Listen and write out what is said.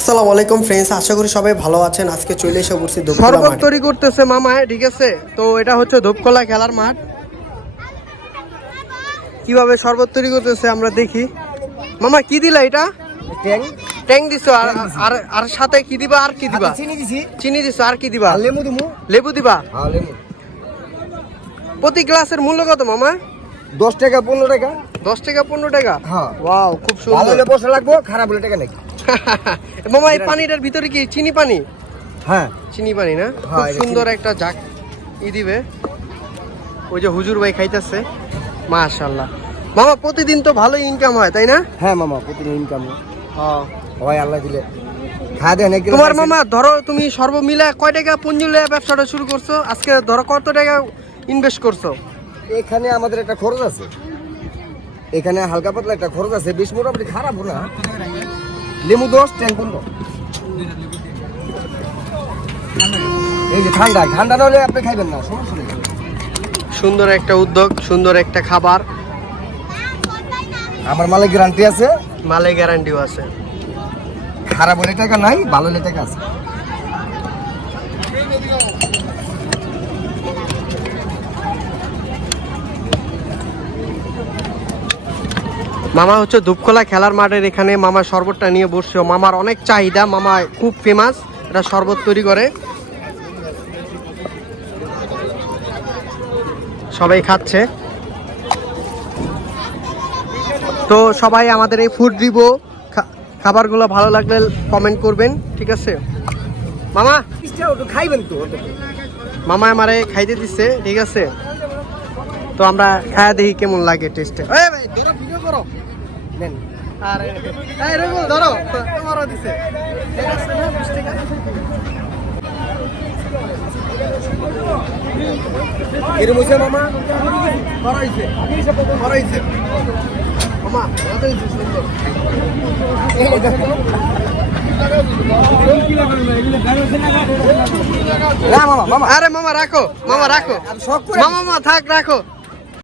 আসসালামু আলাইকুম ফ্রেন্ডস, আশা করি সবাই ভালো আছেন। আজকে চলে এসে পড়ছি ধূপকলা শরবত মাঠে। তৈরি করতেছে মামা, ঠিক আছে? তো এটা হচ্ছে ধূপকলা খেলার মাঠ। কিভাবে শরবত তৈরি করতেছে আমরা দেখি। মামা কি দিলা এটা? ট্যাং ট্যাং দিছো আর আর আর সাথে কি দিবা? আর কি দিবা? চিনি দিছি চিনি দিছো আর কি দিবা? আর লেবু দিমু। লেবু দিবা। হ্যাঁ লেবু। প্রতি গ্লাসের মূল্য কত মামা? 10 টাকা 15 টাকা। 10 টাকা 15 টাকা? হ্যাঁ। ওয়াও, খুব ভালো সুন্দর। হলে বসা লাগবো, খারাপ হলে টাকা নাকি। মামা এই পানিটার ভিতরে কি চিনি পানি? হ্যাঁ চিনি পানি না? খুব হ্যাঁ, এটা সুন্দর একটা জাক দিবে। ওই যে হুজুর ভাই খাইতেছে, মাশাআল্লাহ। মামা প্রতিদিন তো ভালো ইনকাম হয়, তাই না? হ্যাঁ মামা, প্রতিদিন ইনকাম হ্যাঁ। হয় আল্লাহ দিলে। খা দেন এক তোমার মামা ধরো তুমি সর্বমিলা কয় টাকা পুঁজি লয়ে ব্যবসাটা শুরু করছো? আজকে ধরো কত টাকা ইনভেস্ট করছো? এখানে আমাদের একটা খরচ আছে, এখানে হালকা পাতলা একটা খরচ আছে, বেশ মোটামুটি খারাপ না। লেবু 10 ট্যাং 15। এই যে ঠান্ডা ঠান্ডা না হলে আপনি খাইবেন না, সমস্যা নেই। সুন্দর একটা উদ্যোগ, সুন্দর একটা খাবার, আমার মালে গ্যারান্টি আছে, মালে গ্যারান্টিও আছে। খারাপ হলে টাকা নাই, ভালো হলে টাকা আছে। মামা হচ্ছে ধূপখোলা খেলার মাঠের এখানে মামা শরবতটা নিয়ে বসছে। মামার অনেক চাহিদা, মামা খুব ফেমাস, এটা শরবত তৈরি করে, সবাই খাচ্ছে। তো সবাই আমাদের এই ফুড রিভিউ খাবারগুলো ভালো লাগলে কমেন্ট করবেন, ঠিক আছে? মামা খাইবেন তো। মামা আমারে খাইতে দিচ্ছে, ঠিক আছে? তো আমরা খায়া দেখি কেমন লাগে টেস্টে। নেন। আরে এই রুবুল ধরো, তোমারও দিছে। ঠিক আছে না 20 টাকা? এরকম হইছে মামা। করাইছে মামা, এত হইছে সুন্দর। না মামা মামা আরে মামা রাখো, মামা রাখো, আমি শখ করে মামা থাক রাখো।